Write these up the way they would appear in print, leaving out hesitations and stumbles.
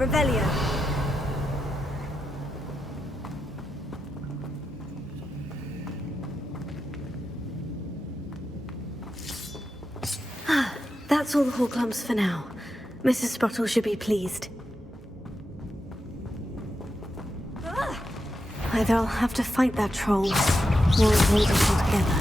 Revelio. That's all the Horcrux for now. Mrs. Sprottle should be pleased. Either I'll have to fight that troll, or avoid it altogether.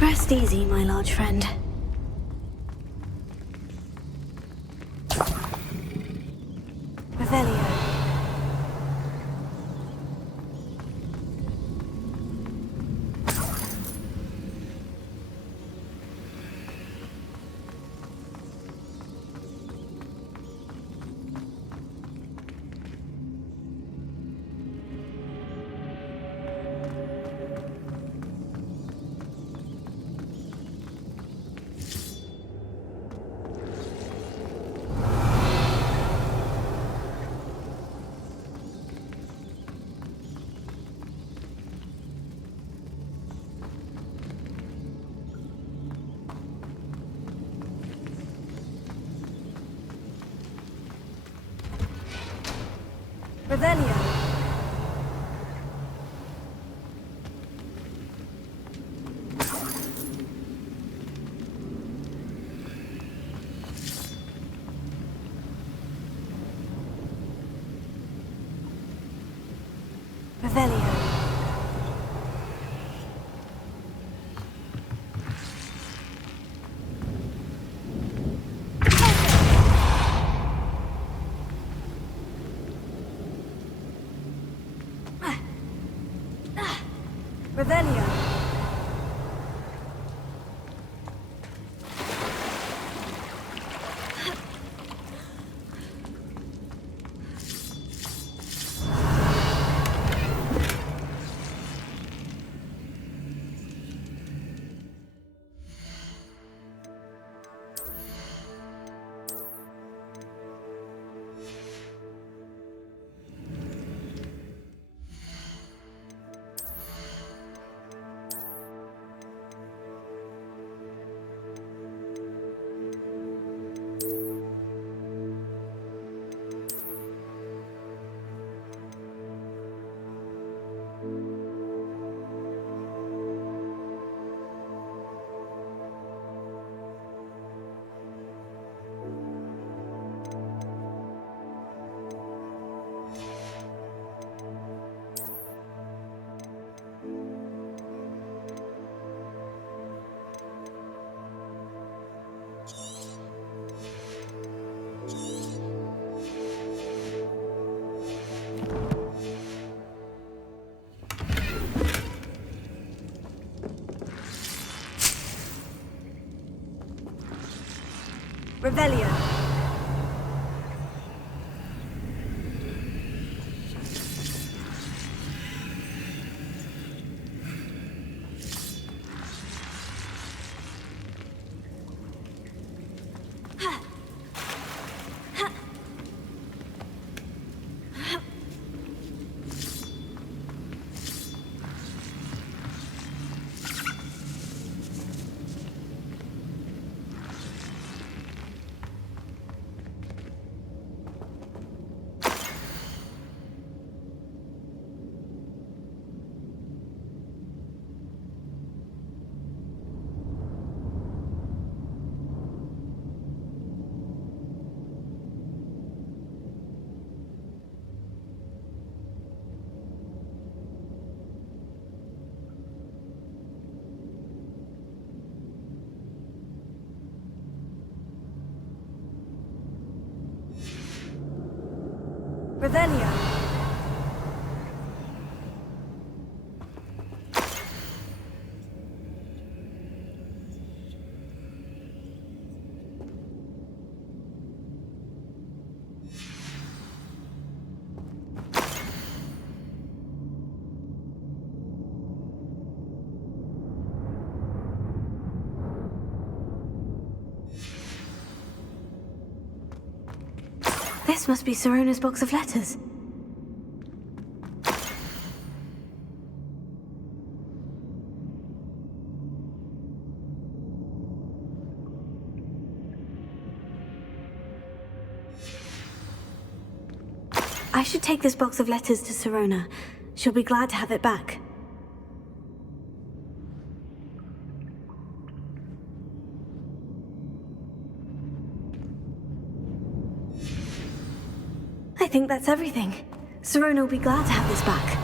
Rest easy, my large friend. Revelio. Revelio. Revelio. Revelio. Revelio. Revelio. This must be Sirona's box of letters. I should take this box of letters to Sirona. She'll be glad to have it back. I think that's everything. Sirona will be glad to have this back.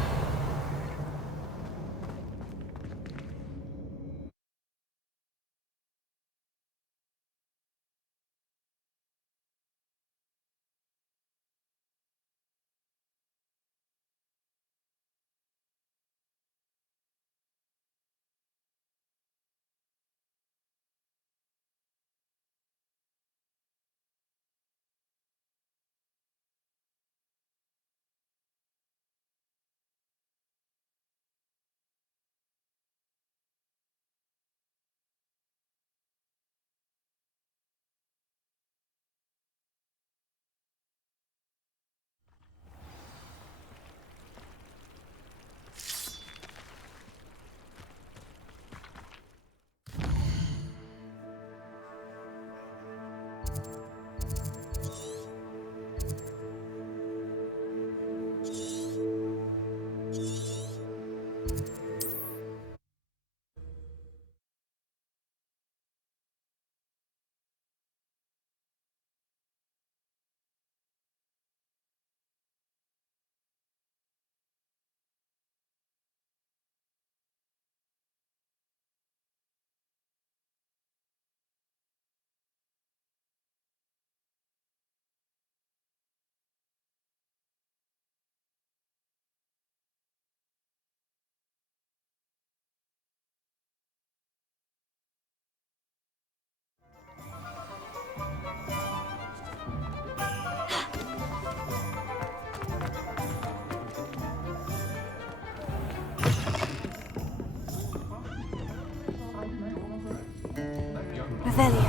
Revelio.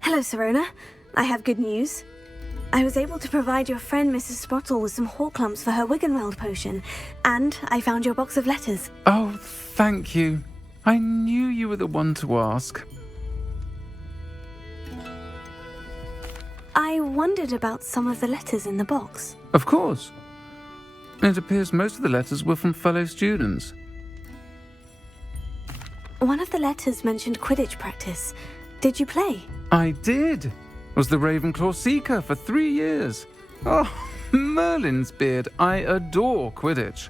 Hello, Sirona. I have good news. I was able to provide your friend Mrs. Sprottle with some Horklumps for her Wiggenweld potion, and I found your box of letters. Oh, thank you. I knew you were the one to ask. I wondered about some of the letters in the box. Of course. It appears most of the letters were from fellow students. One of the letters mentioned Quidditch practice. Did you play? I did. Was the Ravenclaw Seeker for 3 years. Oh, Merlin's beard. I adore Quidditch.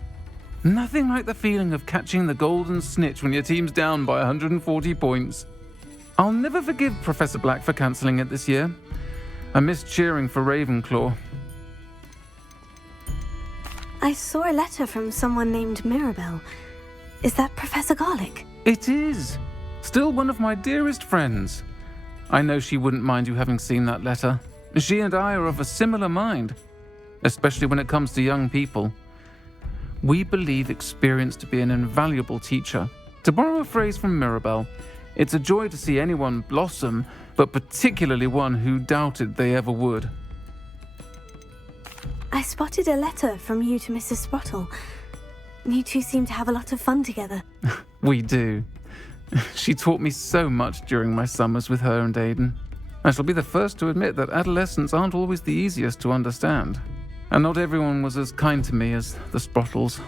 Nothing like the feeling of catching the golden snitch when your team's down by 140 points. I'll never forgive Professor Black for cancelling it this year. I missed cheering for Ravenclaw. I saw a letter from someone named Mirabelle. Is that Professor Garlick? It is. Still one of my dearest friends. I know she wouldn't mind you having seen that letter. She and I are of a similar mind, especially when it comes to young people. We believe experience to be an invaluable teacher. To borrow a phrase from Mirabelle, it's a joy to see anyone blossom, but particularly one who doubted they ever would. I spotted a letter from you to Mrs. Sprottle. You two seem to have a lot of fun together. We do. She taught me so much during my summers with her and Aiden. I shall be the first to admit that adolescents aren't always the easiest to understand. And not everyone was as kind to me as the Sprottles.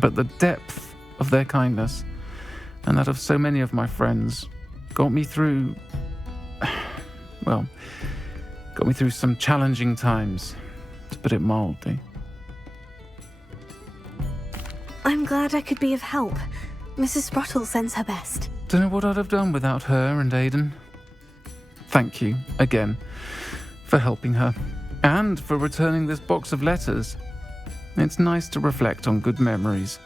But the depth of their kindness, and that of so many of my friends, got me through some challenging times, to put it mildly. I'm glad I could be of help. Mrs. Sprottle sends her best. Don't know what I'd have done without her and Aiden. Thank you, again, for helping her, and for returning this box of letters. It's nice to reflect on good memories.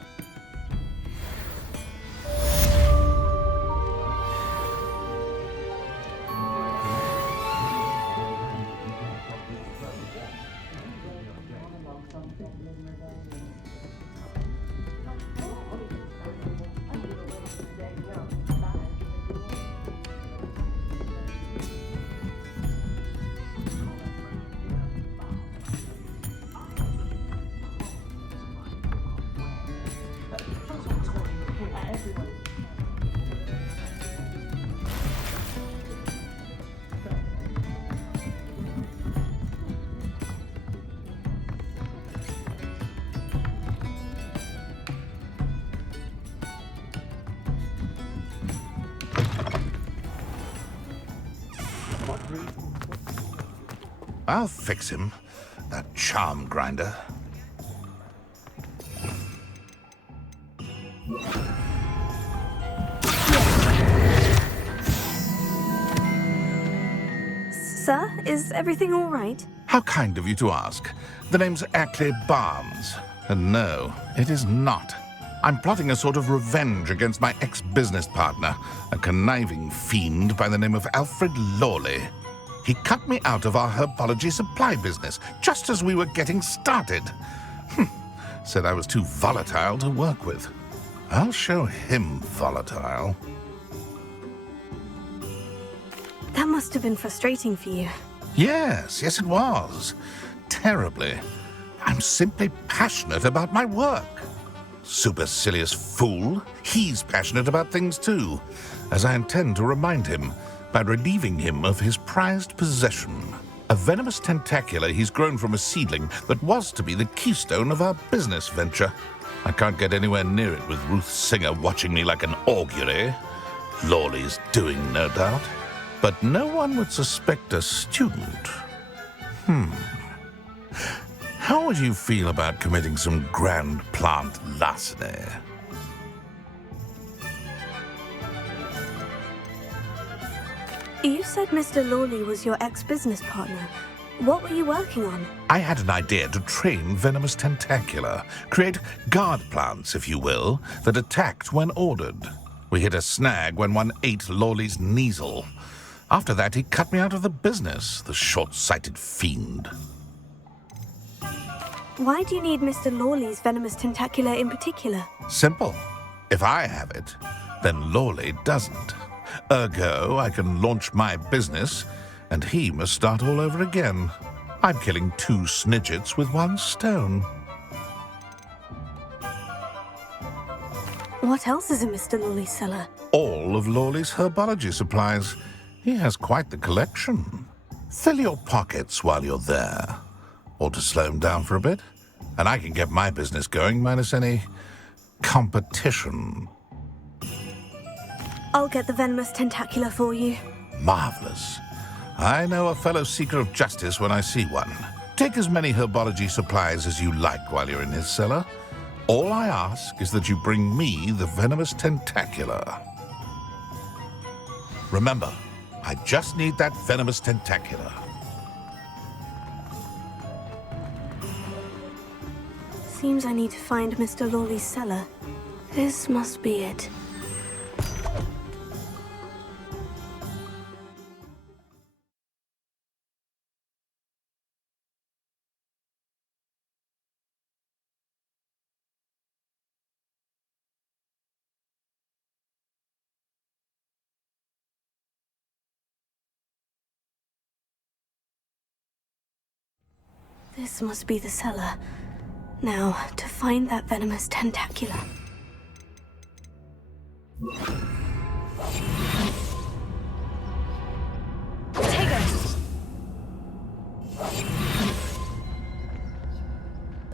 I'll fix him, that charm grinder. Sir, is everything all right? How kind of you to ask. The name's Ackley Barnes. And no, it is not. I'm plotting a sort of revenge against my ex-business partner, a conniving fiend by the name of Alfred Lawley. He cut me out of our herbology supply business just as we were getting started. Said I was too volatile to work with. I'll show him volatile. That must have been frustrating for you. Yes, it was. Terribly. I'm simply passionate about my work. Supercilious fool. He's passionate about things too, as I intend to remind him by relieving him of his prized possession, a venomous tentacula he's grown from a seedling that was to be the keystone of our business venture. I can't get anywhere near it with Ruth Singer watching me like an augury. Lawley's doing, no doubt. But no one would suspect a student. How would you feel about committing some grand plant larceny? You said Mr. Lawley was your ex-business partner. What were you working on? I had an idea to train venomous tentacula, create guard plants, if you will, that attacked when ordered. We hit a snag when one ate Lawley's Kneasel. After that, he cut me out of the business, the short-sighted fiend. Why do you need Mr. Lawley's venomous tentacula in particular? Simple. If I have it, then Lawley doesn't. Ergo, I can launch my business, and he must start all over again. I'm killing 2 snidgets with 1 stone. What else is in Mr. Lawley's cellar? All of Lawley's herbology supplies. He has quite the collection. Fill your pockets while you're there. Or to slow him down for a bit, and I can get my business going minus any competition. I'll get the venomous tentacula for you. Marvelous. I know a fellow seeker of justice when I see one. Take as many herbology supplies as you like while you're in his cellar. All I ask is that you bring me the venomous tentacula. Remember, I just need that venomous tentacula. Seems I need to find Mr. Lawley's cellar. This must be it. This must be the cellar. Now, to find that venomous tentacula. Take it!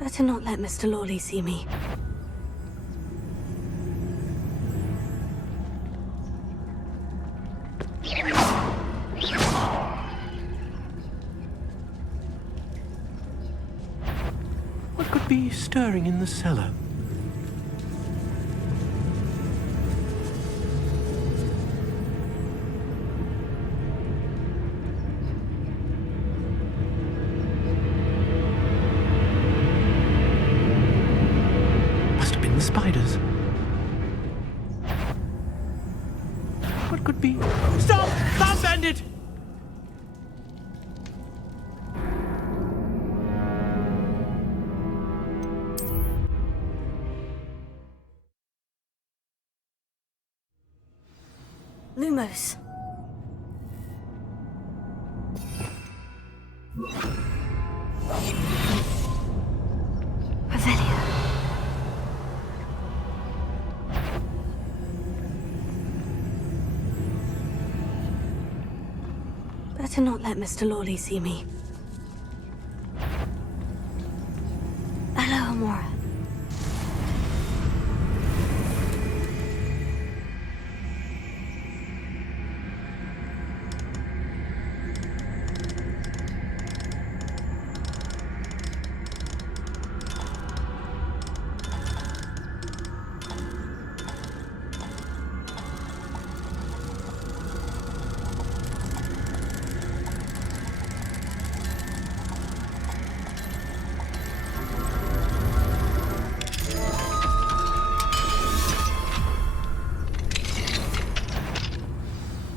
Better not let Mr. Lawley see me. What could be stirring in the cellar? Must have been the spiders. What could be... Stop! Stop, bandit! Lumos. Revelio. Better not let Mr. Lawley see me. Hello, Amora.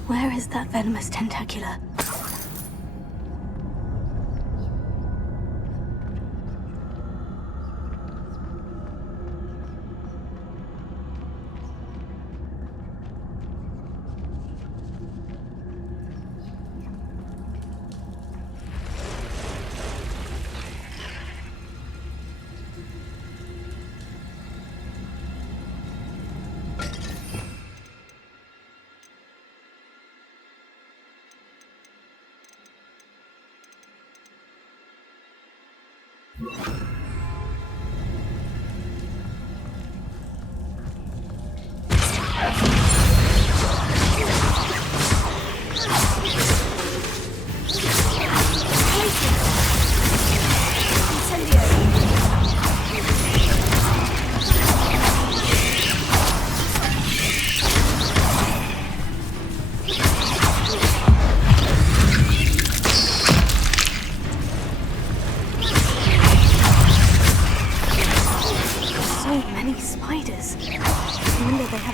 Where is that venomous tentacula?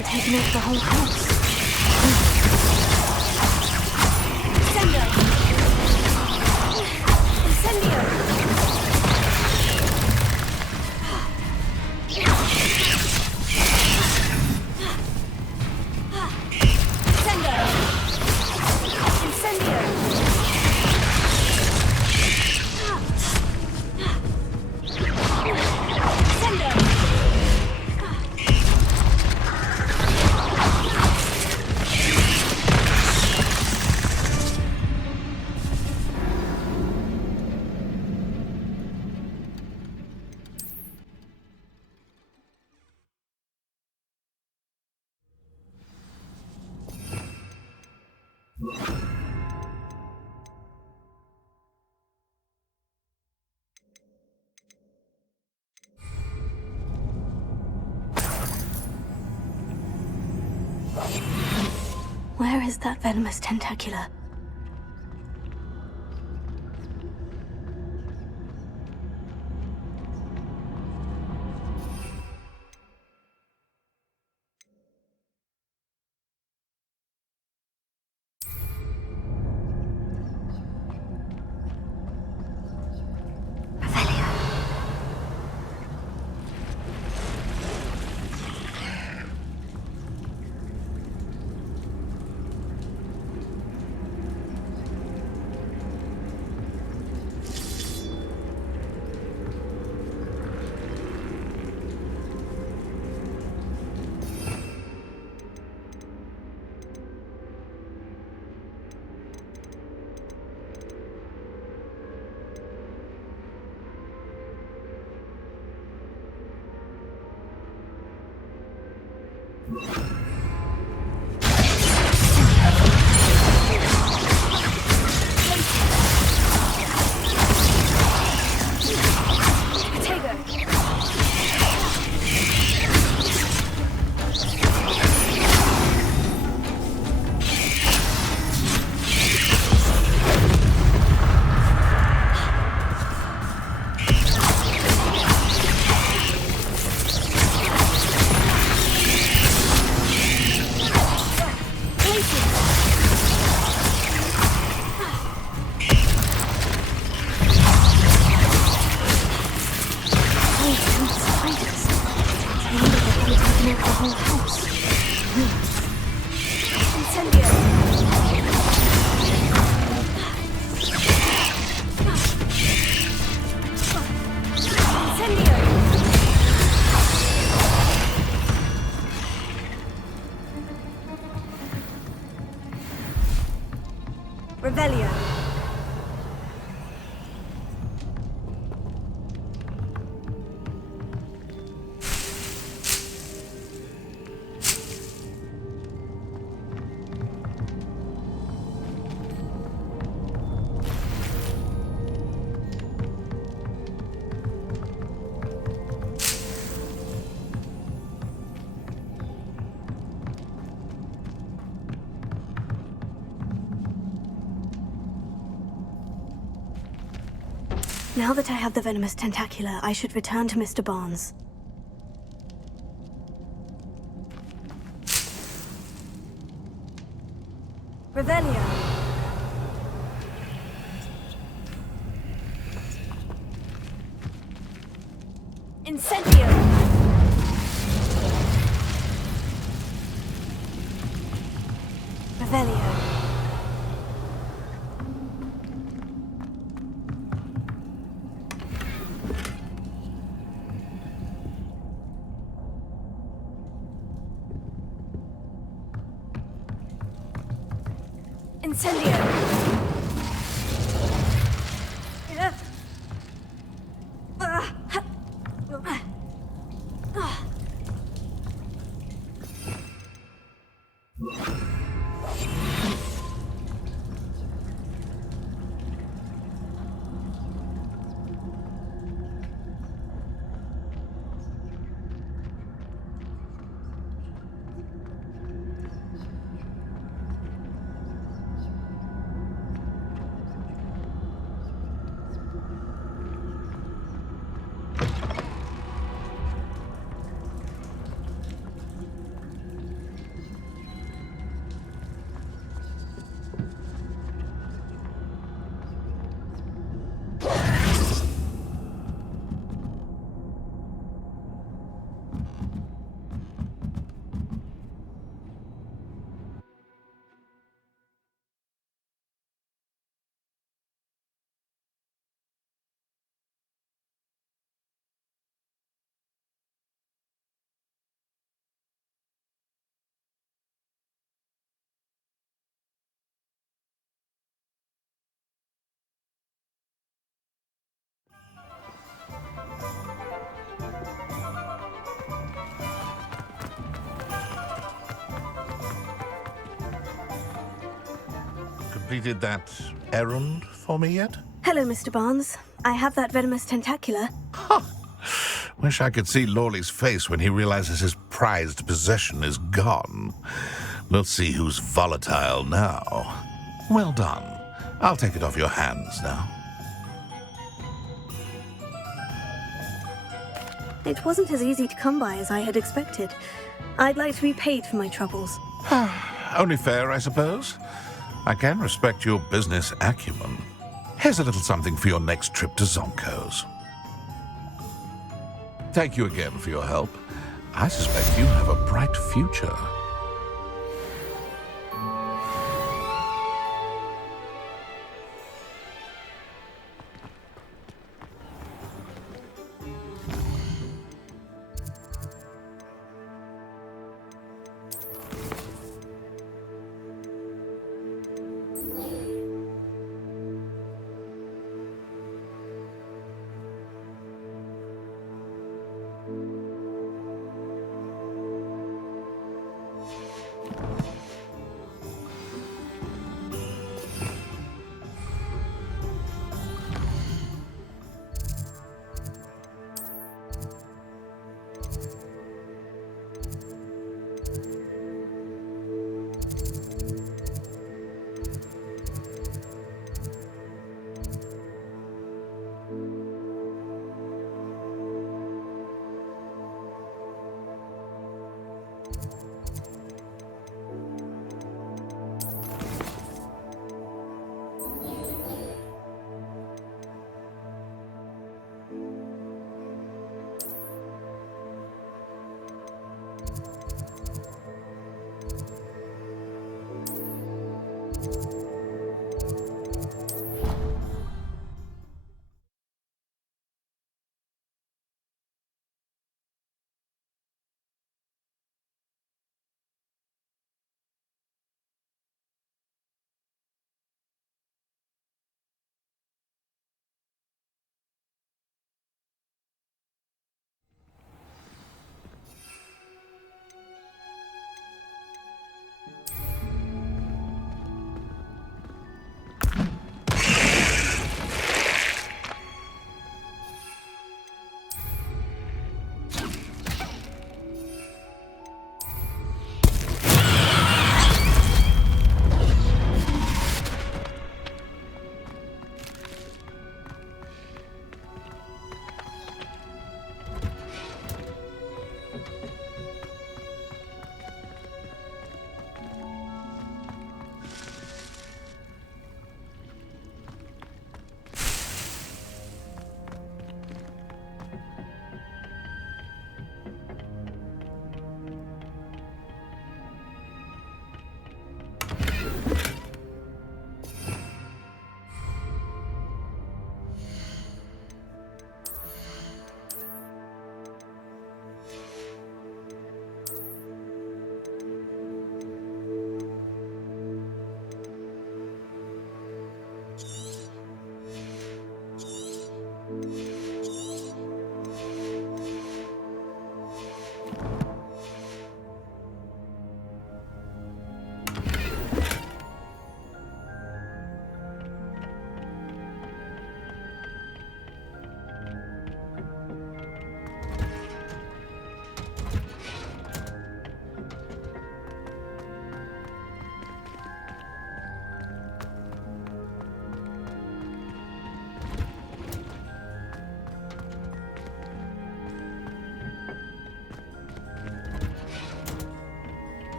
Taken over the whole house. Incendio! Incendio! Incendio! Incendio! Where is that venomous tentacula? Revelio. Now that I have the venomous tentacula, I should return to Mr. Barnes. Revelio. Incendio. Revelio. Incendio! Completed that errand for me yet? Hello, Mr. Barnes. I have that venomous tentacula. Wish I could see Lawley's face when he realizes his prized possession is gone. Let's see who's volatile now. Well done. I'll take it off your hands now. It wasn't as easy to come by as I had expected. I'd like to be paid for my troubles. Only fair, I suppose. I can respect your business acumen. Here's a little something for your next trip to Zonko's. Thank you again for your help. I suspect you have a bright future.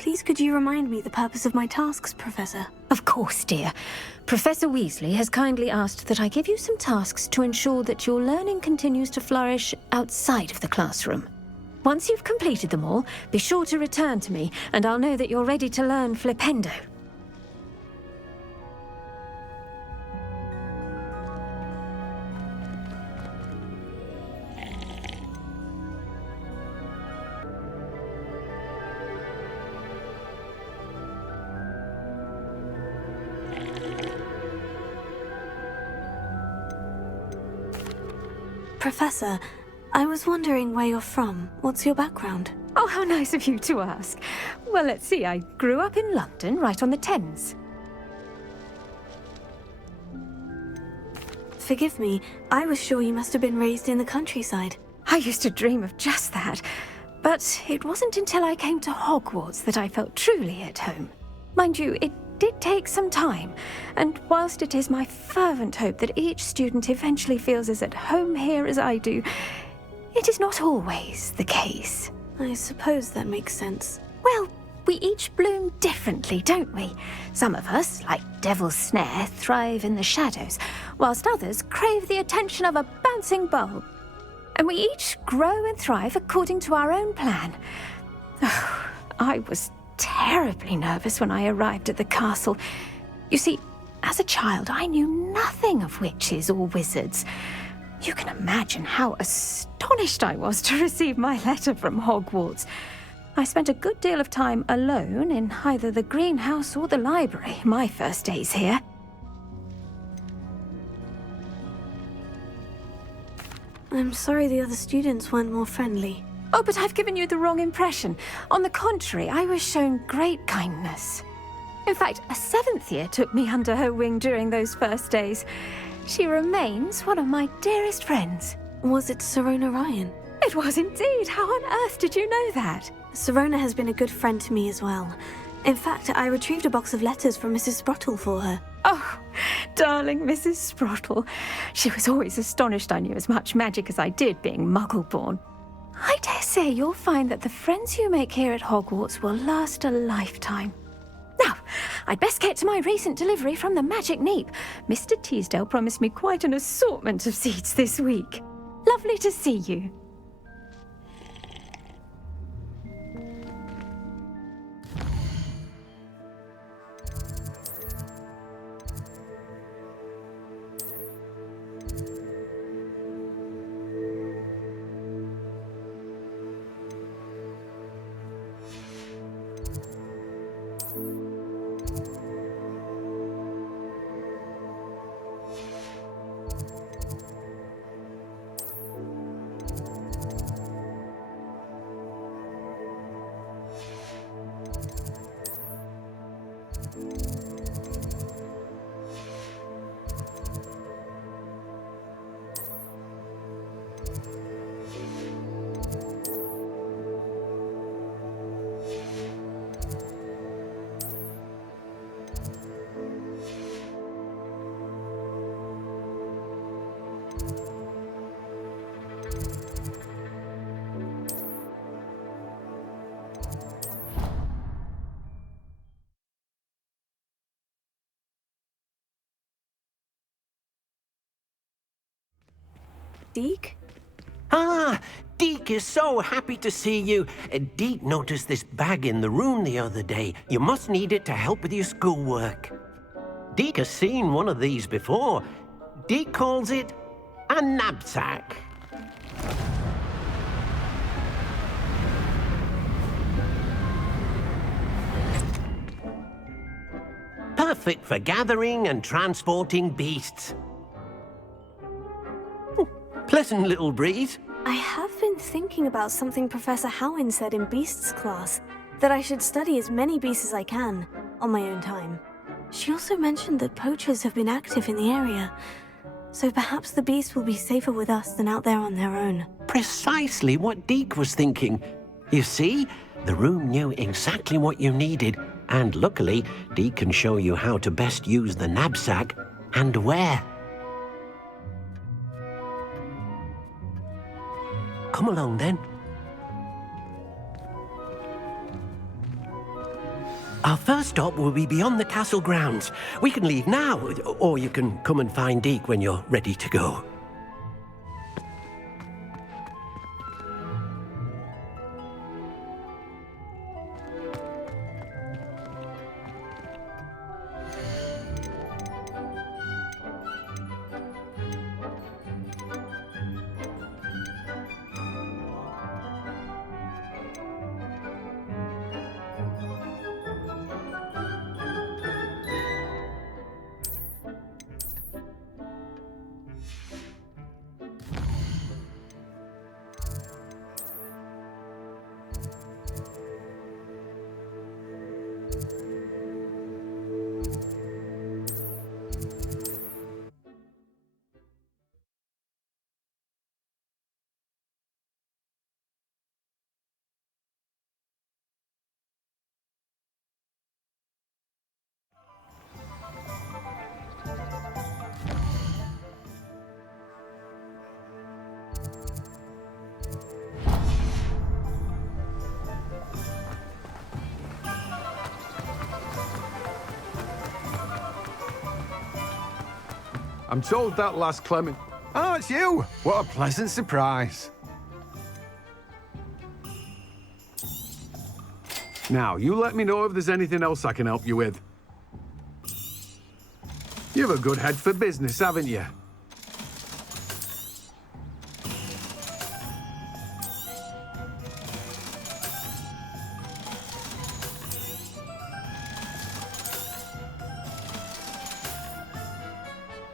Please could you remind me the purpose of my tasks, Professor? Of course, dear. Professor Weasley has kindly asked that I give you some tasks to ensure that your learning continues to flourish outside of the classroom. Once you've completed them all, be sure to return to me, and I'll know that you're ready to learn Flipendo. Professor, I was wondering where you're from. What's your background? Oh, how nice of you to ask. Well, let's see, I grew up in London, right on the Thames. Forgive me, I was sure you must have been raised in the countryside. I used to dream of just that. But it wasn't until I came to Hogwarts that I felt truly at home. Mind you, it did take some time, and whilst it is my fervent hope that each student eventually feels as at home here as I do, it is not always the case. I suppose that makes sense. Well, we each bloom differently, don't we? Some of us, like Devil's Snare, thrive in the shadows, whilst others crave the attention of a bouncing bulb. And we each grow and thrive according to our own plan. Oh, I was terribly nervous when I arrived at the castle. You see, as a child, I knew nothing of witches or wizards. You can imagine how astonished I was to receive my letter from Hogwarts. I spent a good deal of time alone in either the greenhouse or the library my first days here. I'm sorry the other students weren't more friendly. Oh, but I've given you the wrong impression. On the contrary, I was shown great kindness. In fact, a 7th year took me under her wing during those first days. She remains one of my dearest friends. Was it Sirona Ryan? It was indeed. How on earth did you know that? Sirona has been a good friend to me as well. In fact, I retrieved a box of letters from Mrs. Sprottle for her. Oh, darling Mrs. Sprottle. She was always astonished I knew as much magic as I did, being Muggle-born. I dare say you'll find that the friends you make here at Hogwarts will last a lifetime. Now, I'd best get to my recent delivery from the Magic Neep. Mr. Teasdale promised me quite an assortment of seeds this week. Lovely to see you. Deke? Ah, Deke is so happy to see you. Deke noticed this bag in the room the other day. You must need it to help with your schoolwork. Deke has seen one of these before. Deke calls it a knapsack. Perfect for gathering and transporting beasts. Pleasant little breeze. I have been thinking about something Professor Howin said in Beasts class, that I should study as many beasts as I can, on my own time. She also mentioned that poachers have been active in the area, so perhaps the beasts will be safer with us than out there on their own. Precisely what Deke was thinking. You see, the room knew exactly what you needed, and luckily, Deke can show you how to best use the knapsack and where. Come along, then. Our first stop will be beyond the castle grounds. We can leave now, or you can come and find Deke when you're ready to go. I'm told that last Clement... Oh, it's you! What a pleasant surprise. Now, you let me know if there's anything else I can help you with. You have a good head for business, haven't you?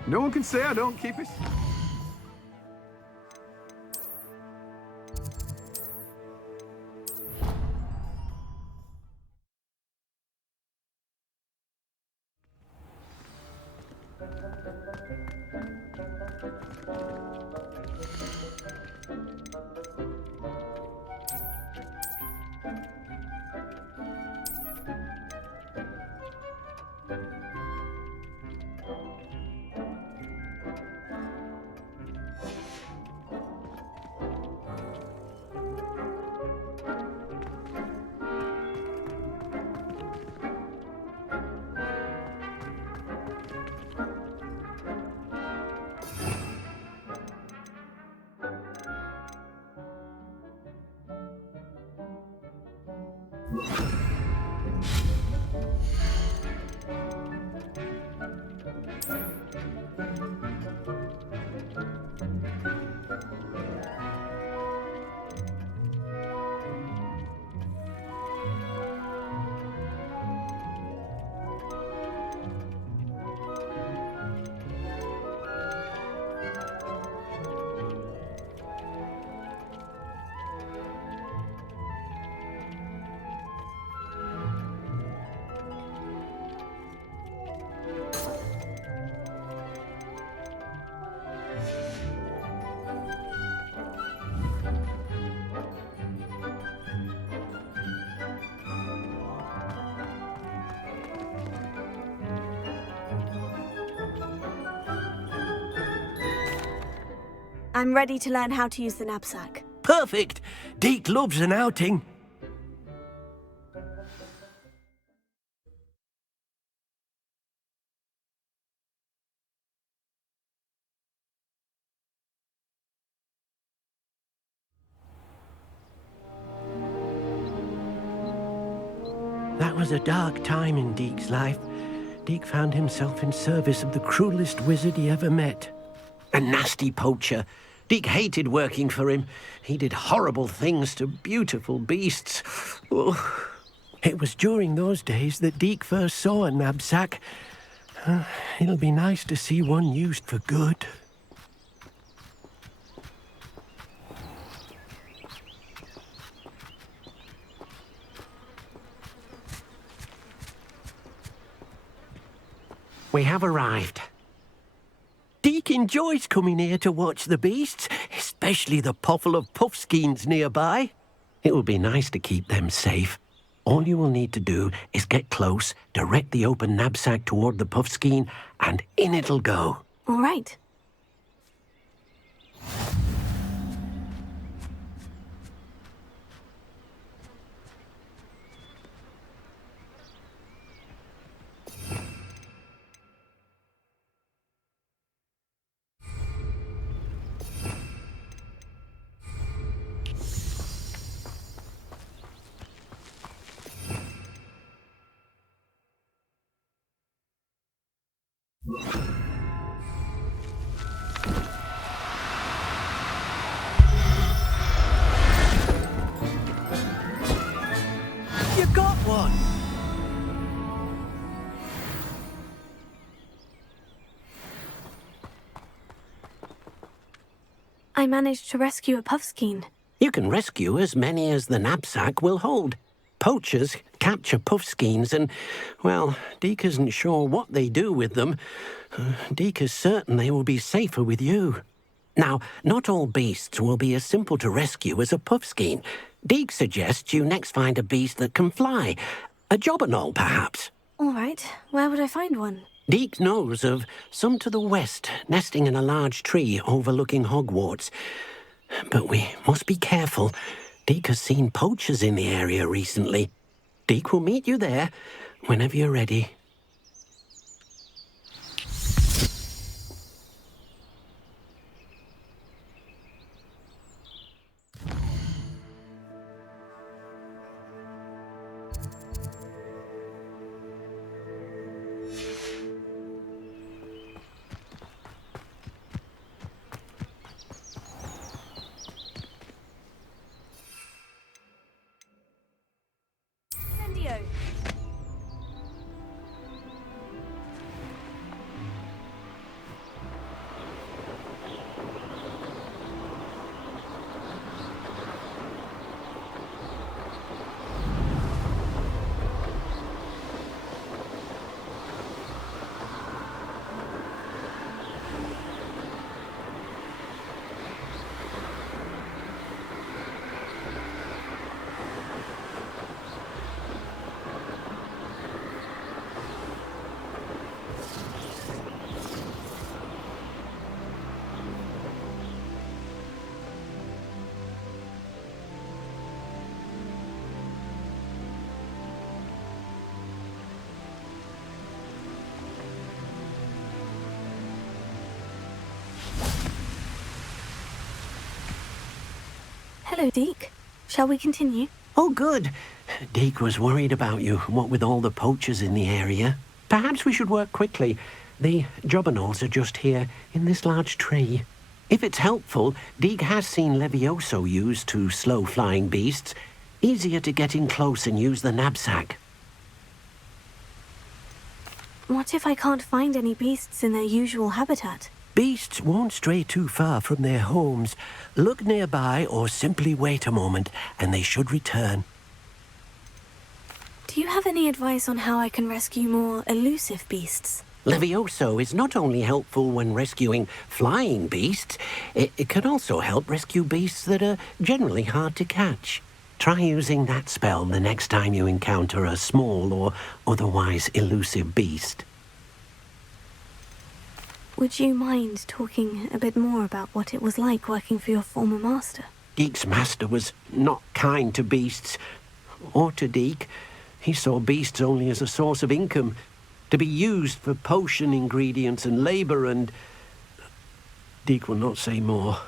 No one can say I don't keep it. I'm ready to learn how to use the knapsack. Perfect! Deke loves an outing. That was a dark time in Deke's life. Deke found himself in service of the cruelest wizard he ever met. A nasty poacher. Deke hated working for him. He did horrible things to beautiful beasts. Oh. It was during those days that Deke first saw a knapsack. It'll be nice to see one used for good. We have arrived. Deke enjoys coming here to watch the beasts, especially the potful of puffskeins nearby. It will be nice to keep them safe. All you will need to do is get close, direct the open knapsack toward the puffskein, and in it'll go. All right. You got one! I managed to rescue a puffskein. You can rescue as many as the knapsack will hold. Poachers capture puffskeins and, well, Deke isn't sure what they do with them. Deke is certain they will be safer with you. Now, not all beasts will be as simple to rescue as a puffskein. Deke suggests you next find a beast that can fly. A jobberknoll, perhaps. All right. Where would I find one? Deke knows of some to the west, nesting in a large tree overlooking Hogwarts. But we must be careful. Deke has seen poachers in the area recently. Deke will meet you there whenever you're ready. Hello, Deke. Shall we continue? Oh, good. Deke was worried about you, what with all the poachers in the area. Perhaps we should work quickly. The jobberknolls are just here, in this large tree. If it's helpful, Deke has seen Levioso used to slow flying beasts. Easier to get in close and use the knapsack. What if I can't find any beasts in their usual habitat? Beasts won't stray too far from their homes. Look nearby or simply wait a moment, and they should return. Do you have any advice on how I can rescue more elusive beasts? Levioso is not only helpful when rescuing flying beasts, it can also help rescue beasts that are generally hard to catch. Try using that spell the next time you encounter a small or otherwise elusive beast. Would you mind talking a bit more about what it was like working for your former master? Deke's master was not kind to beasts, or to Deke. He saw beasts only as a source of income, to be used for potion ingredients and labour, and Deke will not say more.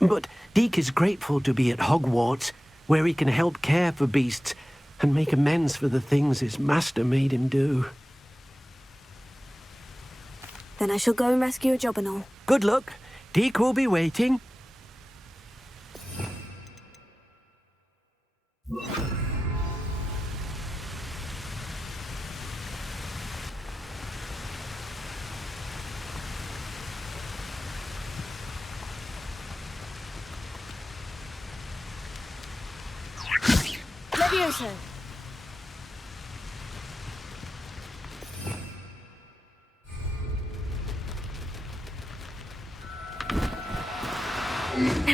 But Deke is grateful to be at Hogwarts, where he can help care for beasts and make amends for the things his master made him do. Then I shall go and rescue a jobberknoll. Good luck. Deke will be waiting. Levioso!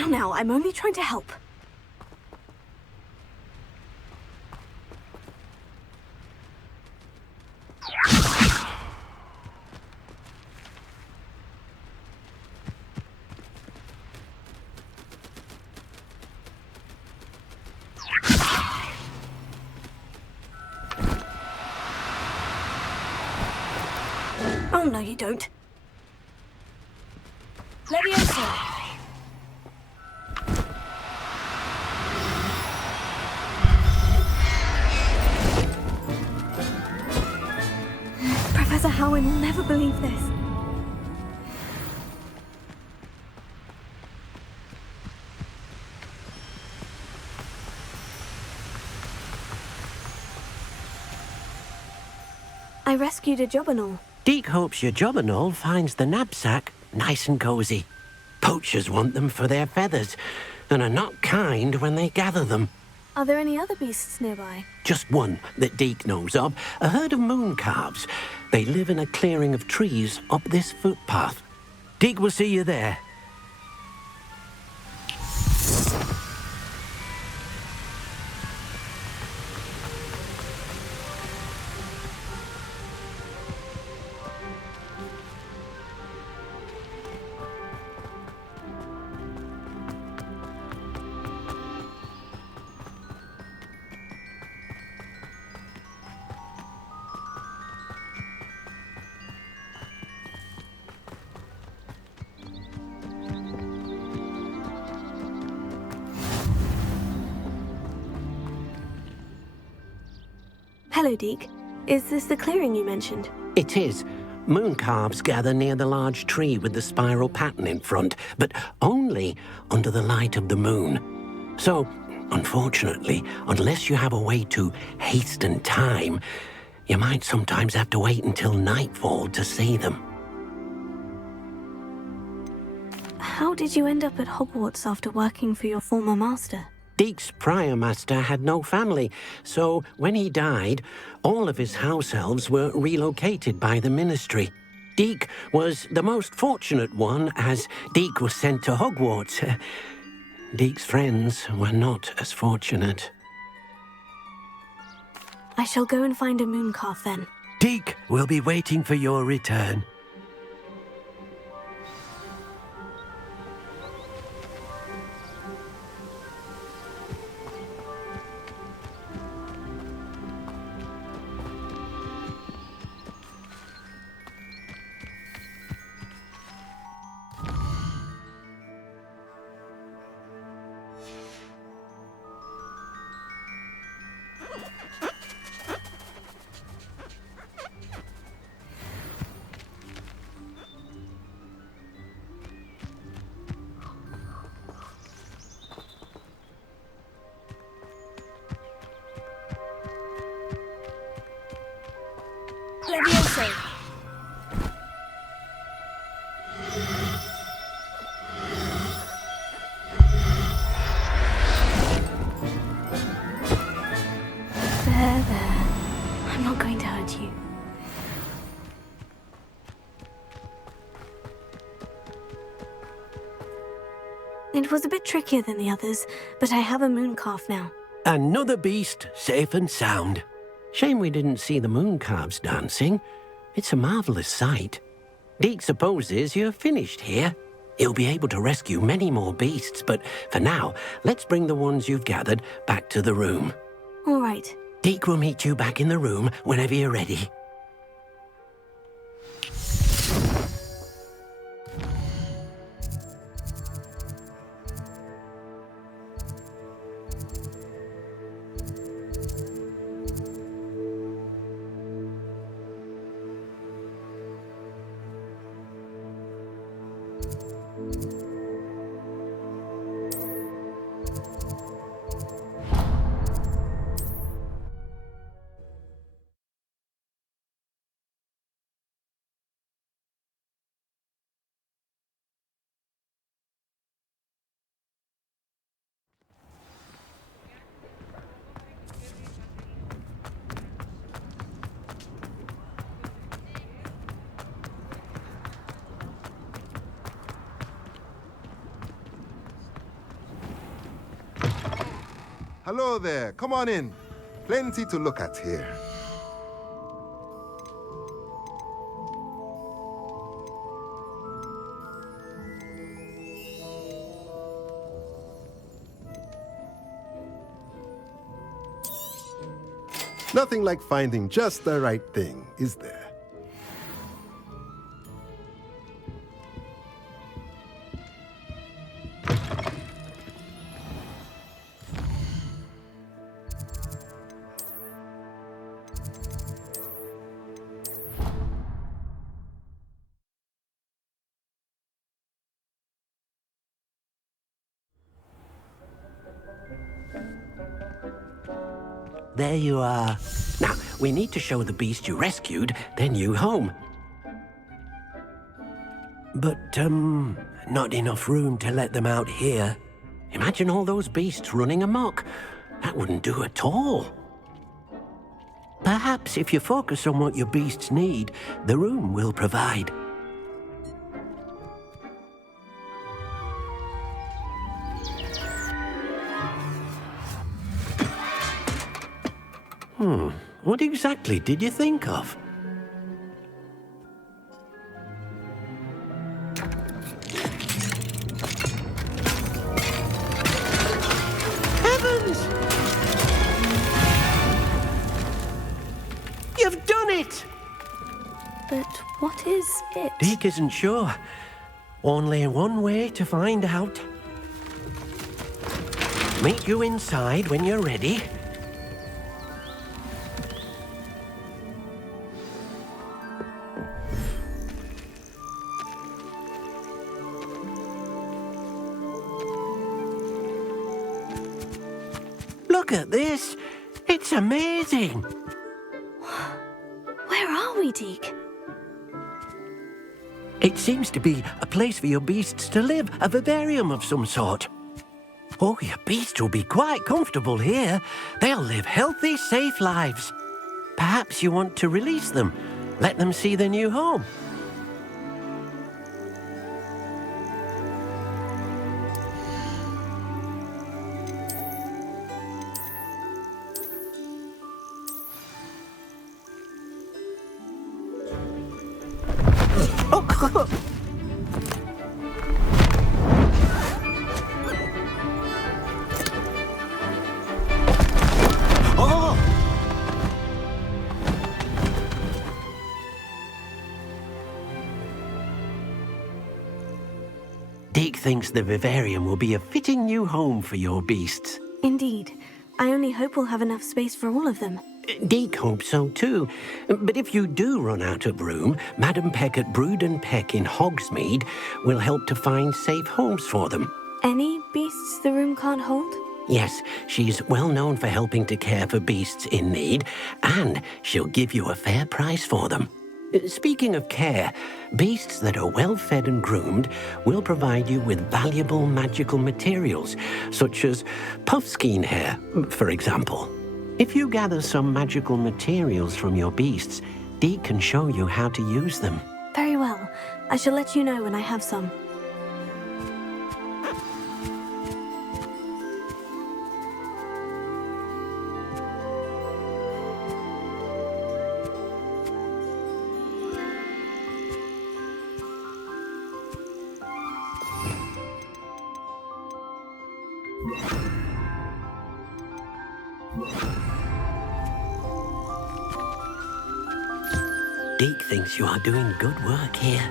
Now, I'm only trying to help. Oh, no, you don't. Levioso! Professor Howin will never believe this. I rescued a jobberknoll. Deke hopes your jobberknoll finds the knapsack nice and cozy. Poachers want them for their feathers and are not kind when they gather them. Are there any other beasts nearby? Just one that Deke knows of, a herd of moon calves. They live in a clearing of trees up this footpath. Deke will see you there. Hello, Deke. Is this the clearing you mentioned? It is. Moon calves gather near the large tree with the spiral pattern in front, but only under the light of the moon. So, unfortunately, unless you have a way to hasten time, you might sometimes have to wait until nightfall to see them. How did you end up at Hogwarts after working for your former master? Deke's prior master had no family, so when he died, all of his house elves were relocated by the ministry. Deke was the most fortunate one, as Deke was sent to Hogwarts. Deke's friends were not as fortunate. I shall go and find a moon calf then. Deke will be waiting for your return. There. I'm not going to hurt you. It was a bit trickier than the others, but I have a moon calf now. Another beast, safe and sound. Shame we didn't see the moon calves dancing. It's a marvelous sight. Deke supposes you're finished here. He'll be able to rescue many more beasts, but for now, let's bring the ones you've gathered back to the room. All right. Deke will meet you back in the room whenever you're ready. Hello there, come on in. Plenty to look at here. Nothing like finding just the right thing, is there? There you are. Now, we need to show the beast you rescued their new home. But, not enough room to let them out here. Imagine all those beasts running amok. That wouldn't do at all. Perhaps if you focus on what your beasts need, the room will provide. What exactly did you think of? Heavens! You've done it! But what is it? Deke isn't sure. Only one way to find out. Meet you inside when you're ready. Look at this. It's amazing. Where are we, Deke? It seems to be a place for your beasts to live, a vivarium of some sort. Oh, your beasts will be quite comfortable here. They'll live healthy, safe lives. Perhaps you want to release them, let them see their new home. Deke thinks the vivarium will be a fitting new home for your beasts. Indeed. I only hope we'll have enough space for all of them. Deke hopes so too. But if you do run out of room, Madam Peck at Brood and Peck in Hogsmeade will help to find safe homes for them. Any beasts the room can't hold? Yes, she's well known for helping to care for beasts in need, and she'll give you a fair price for them. Speaking of care, beasts that are well fed and groomed will provide you with valuable magical materials, such as puffskein hair, for example. If you gather some magical materials from your beasts, Dee can show you how to use them. Very well. I shall let you know when I have some. Deke thinks you are doing good work here.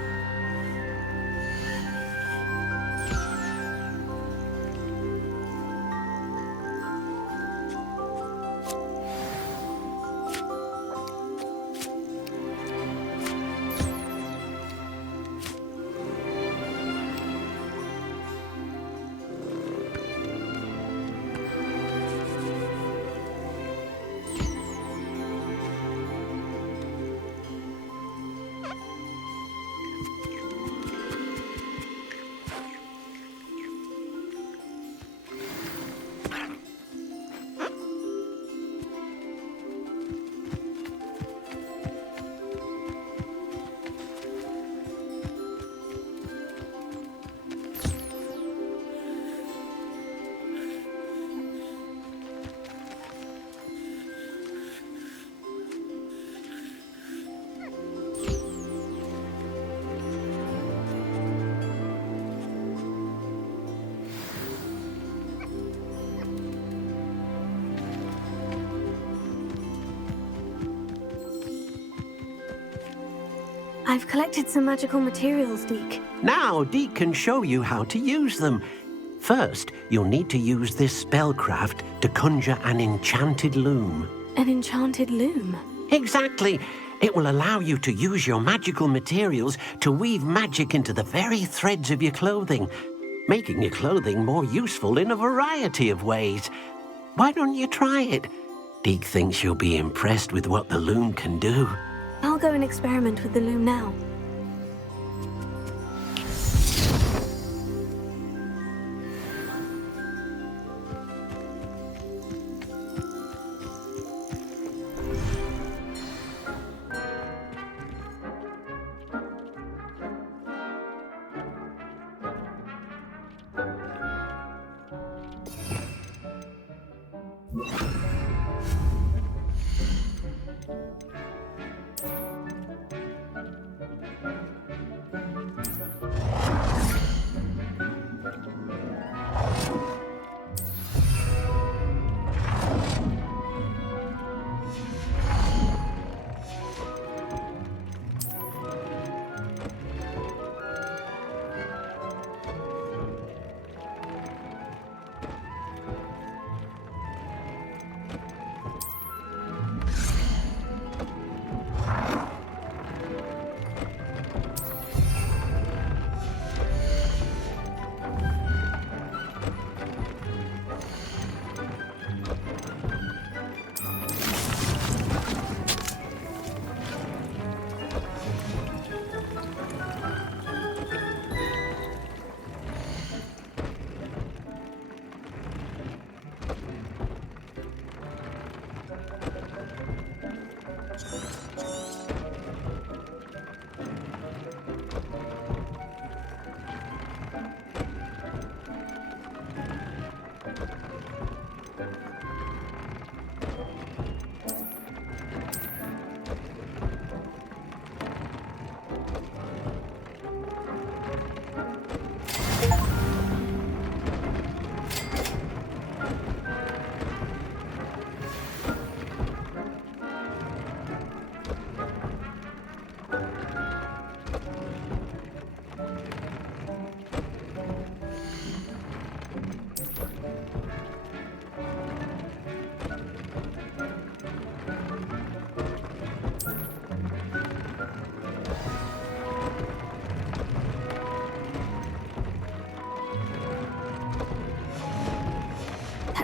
I've collected some magical materials, Deke. Now Deke can show you how to use them. First, you'll need to use this spellcraft to conjure an enchanted loom. An enchanted loom? Exactly. It will allow you to use your magical materials to weave magic into the very threads of your clothing, making your clothing more useful in a variety of ways. Why don't you try it? Deke thinks you'll be impressed with what the loom can do. I'll go and experiment with the loom now.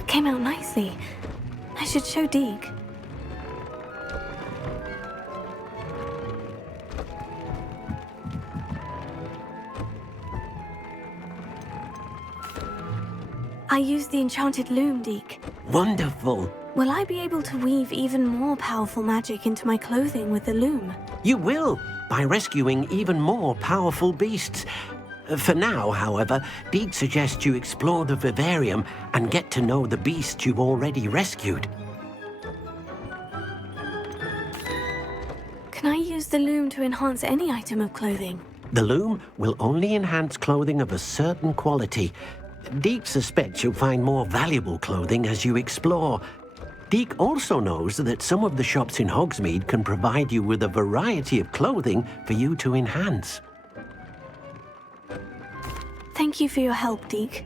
Came out nicely. I should show Deke. I used the enchanted loom, Deke. Wonderful. Will I be able to weave even more powerful magic into my clothing with the loom? You will, by rescuing even more powerful beasts. For now, however, Deke suggests you explore the vivarium and get to know the beasts you've already rescued. Can I use the loom to enhance any item of clothing? The loom will only enhance clothing of a certain quality. Deke suspects you'll find more valuable clothing as you explore. Deke also knows that some of the shops in Hogsmeade can provide you with a variety of clothing for you to enhance. Thank you for your help, Deke.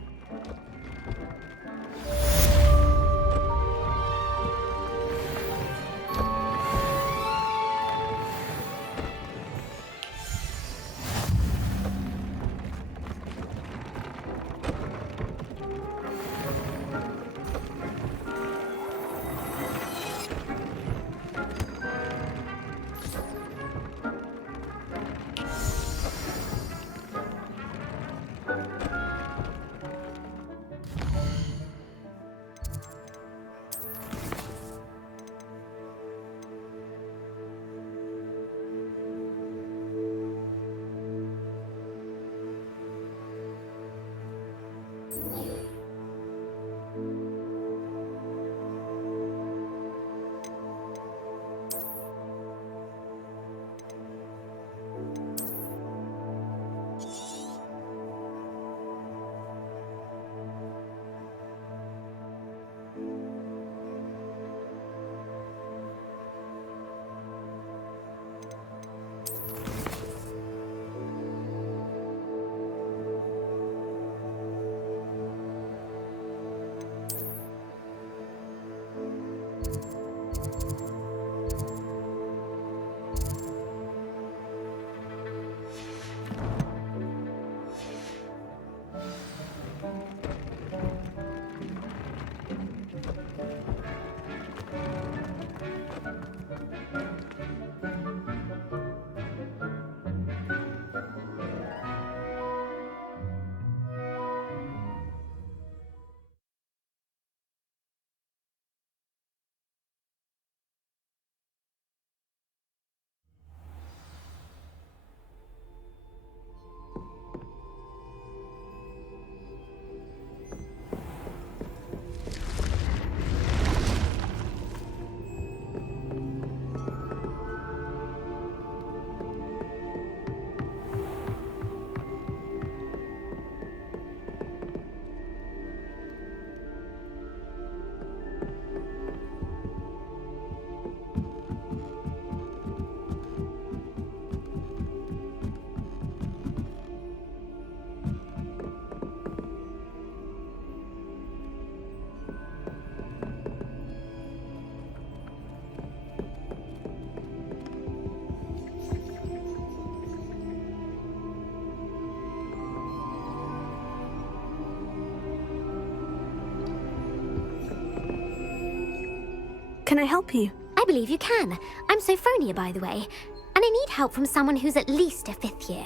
Can I help you? I believe you can. I'm Sophronia, by the way, and I need help from someone who's at least a 5th year.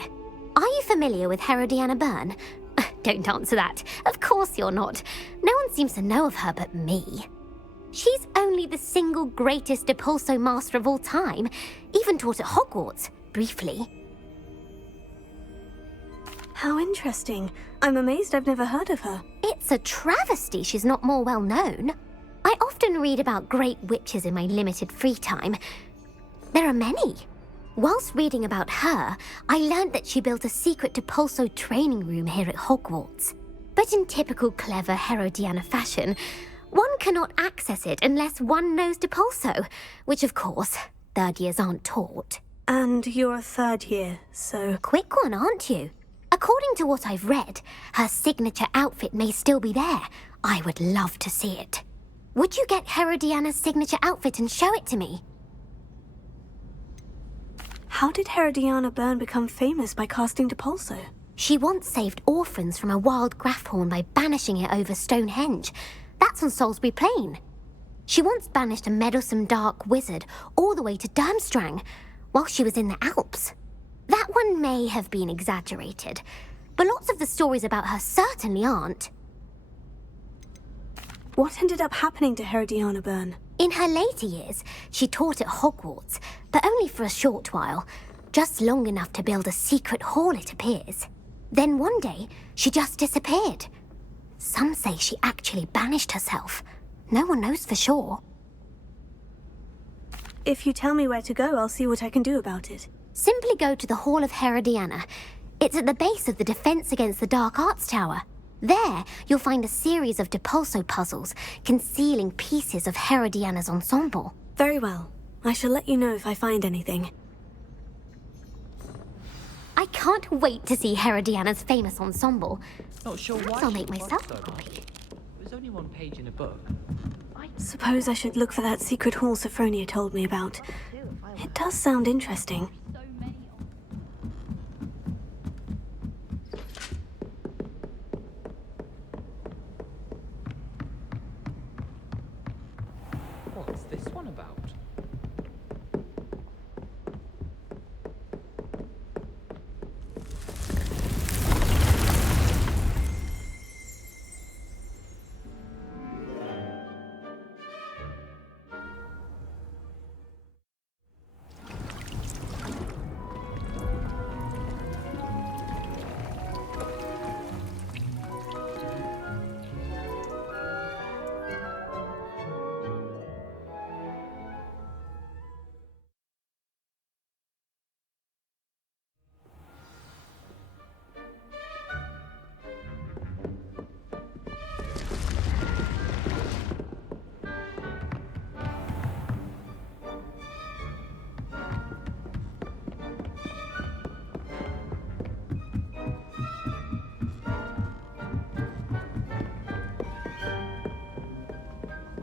Are you familiar with Herodiana Byrne? Don't answer that. Of course you're not. No one seems to know of her but me. She's only the single greatest Depulso master of all time, even taught at Hogwarts, briefly. How interesting. I'm amazed I've never heard of her. It's a travesty she's not more well known. I often read about great witches in my limited free time. There are many. Whilst reading about her, I learned that she built a secret Depulso training room here at Hogwarts. But in typical clever Herodiana fashion, one cannot access it unless one knows Depulso, which of course, 3rd years aren't taught. And you're a 3rd year, so... Quick one, aren't you? According to what I've read, her signature outfit may still be there. I would love to see it. Would you get Herodiana's signature outfit and show it to me? How did Herodiana Byrne become famous by casting Depulso? She once saved orphans from a wild Grafhorn by banishing it over Stonehenge. That's on Salisbury Plain. She once banished a meddlesome dark wizard all the way to Durmstrang while she was in the Alps. That one may have been exaggerated, but lots of the stories about her certainly aren't. What ended up happening to Herodiana Byrne? In her later years, she taught at Hogwarts, but only for a short while. Just long enough to build a secret hall, it appears. Then one day, she just disappeared. Some say she actually banished herself. No one knows for sure. If you tell me where to go, I'll see what I can do about it. Simply go to the Hall of Herodiana. It's at the base of the Defense Against the Dark Arts Tower. There, you'll find a series of Depulso puzzles concealing pieces of Herodiana's ensemble. Very well. I shall let you know if I find anything. I can't wait to see Herodiana's famous ensemble. Not sure Perhaps why I'll she make was myself so a copy. There's only one page in a book. Suppose I should look for that secret hall Sophronia told me about. It does sound interesting. What's this one about?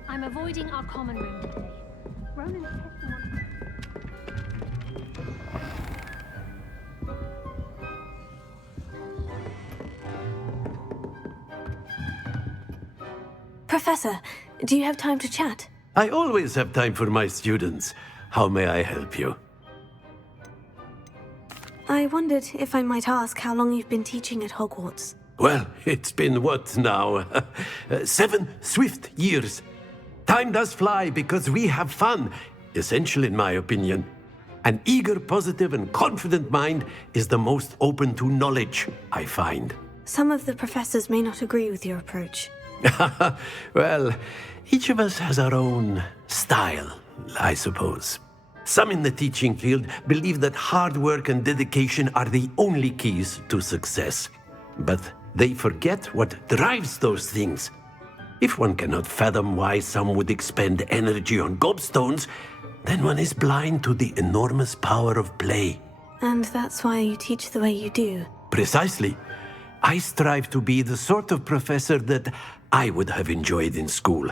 I'm avoiding our common room today. Ronan's testing on... Professor, do you have time to chat? I always have time for my students. How may I help you? I wondered if I might ask how long you've been teaching at Hogwarts. Well, it's been what now? 7 swift years. Time does fly because we have fun, essential in my opinion. An eager, positive, and confident mind is the most open to knowledge, I find. Some of the professors may not agree with your approach. Well, each of us has our own style, I suppose. Some in the teaching field believe that hard work and dedication are the only keys to success. But they forget what drives those things. If one cannot fathom why some would expend energy on gobstones, then one is blind to the enormous power of play. And that's why you teach the way you do. Precisely. I strive to be the sort of professor that I would have enjoyed in school.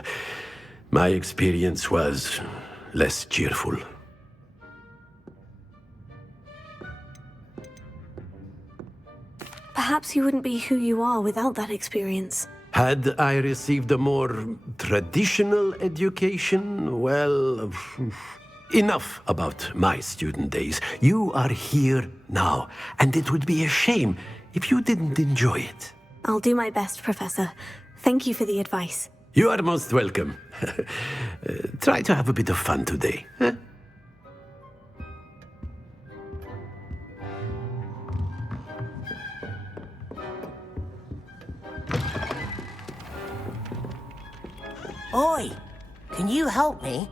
My experience was less cheerful. Perhaps you wouldn't be who you are without that experience. Had I received a more traditional education, well, enough about my student days. You are here now, and it would be a shame if you didn't enjoy it. I'll do my best, Professor. Thank you for the advice. You are most welcome. Try to have a bit of fun today. Huh? Oi! Can you help me?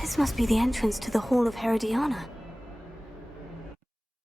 This must be the entrance to the Hall of Herodiana.